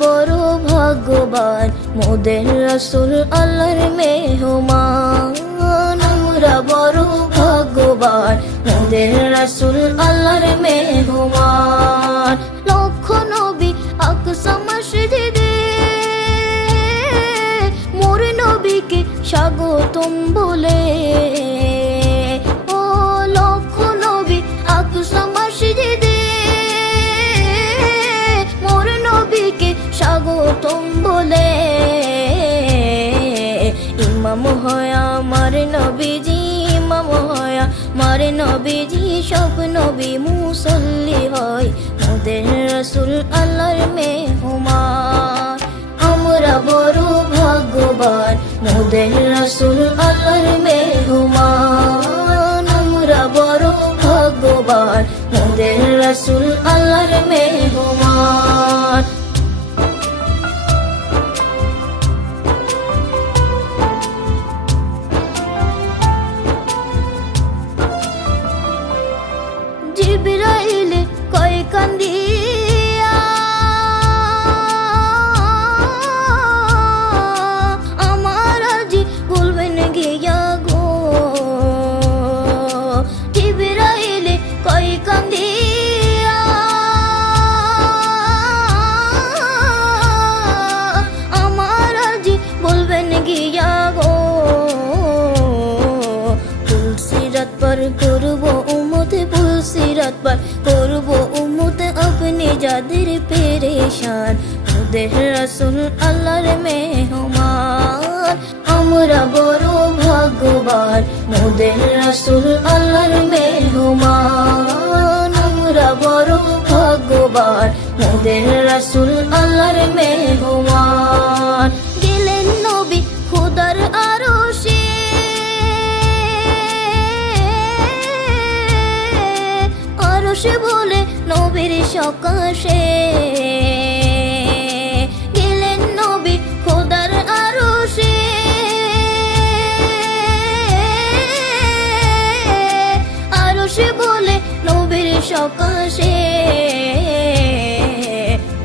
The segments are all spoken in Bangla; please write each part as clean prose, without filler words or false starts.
বড় ভাগ্যবান, মোদের রাসূল আল্লাহর মেহমান। আমরা বড় ভাগ্যবান, মোদের রাসূল আল্লাহর মেহমান। লক্ষ নবী আকসা মসজিদে মোর নবীকে স্বাগতম বলে। ও লক্ষ নবী আকসা মসজিদে মোর নবীকে স্বাগতম বলে। ইমাম হয় আমার নবীজি, ইমাম হয় আমার নবীজি, সব নবী মুসল্লি হয় মোদের রাসূল আল্লাহর মেহমান। আমরা বড় ভাগ্যবান, মোদের রাসূল আল্লাহর মেহমান। আমরা বড় ভাগ্যবান, মোদের রাসূল আল্লাহর মেহমান। জিবরাইল কয় কান্দিয়া আমার আজি বলবেন গিয়া গো। জিবরাইল কয় কান্দিয়া আমার আজি বলবেন গিয়া গো। পুলসিরাত পার করবো উম্মত, পুলসিরাত পার করবো উম্মত, আপনি যাদের পেরেশান মোদের রাসূল আল্লাহর মেহমান। আমরা বড় ভাগ্যবান, মোদের রাসূল আল্লাহর মেহমান। আমরা বড় ভাগ্যবান, মোদের রাসূল আল্লাহর মেহমান। গেলেন নবী খোদার আরশে, আরশে বলে নবীর সকাশে। গেলেন নবী খোদার আরশে, আরশে বলে নবীর সকাশে।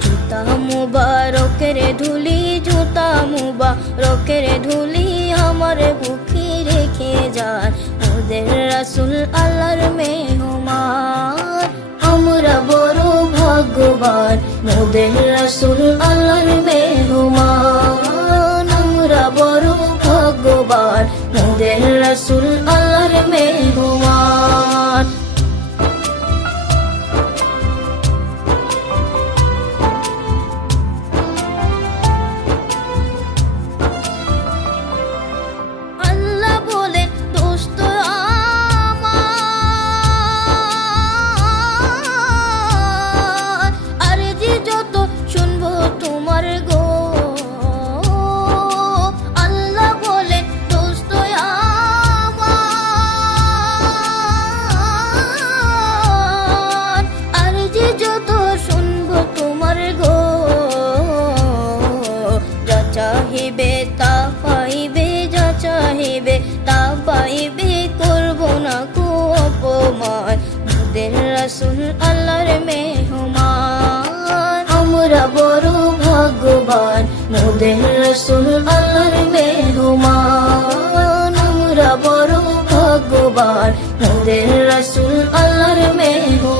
জুতা মুবারকের ধুলি, জুতা মুবারকের ধুলি আমার বুকে রেখে যান মোদের রাসূল আল্লাহর মেহমান। আমরা বড় ভাগ্যবান, মোদের রাসূল আল্লাহর মেহমান। আমরা বড় ভাগ্যবান, মোদের রাসূল আল্লাহর মেহমান। আল্লাহ বলে দোস্ত আমার, আরে যে যত শুনবো তোমার গো। আল্লাহ বলে দোস্ত আমার, আরে যে যত শুনবো তোমার গো। যা চাহিবে তা পাইবে, যা চাহিবে তা পাইবে, করবো না কো অপমান মোদের রাসূল আল্লাহর মেহমান। আমরা বড় ভাগ্যবান, মোদের রাসূল আল্লাহর মেহমান। আমরা বড় ভাগ্যবান, মোদের রাসূল আল্লাহর মেহমান।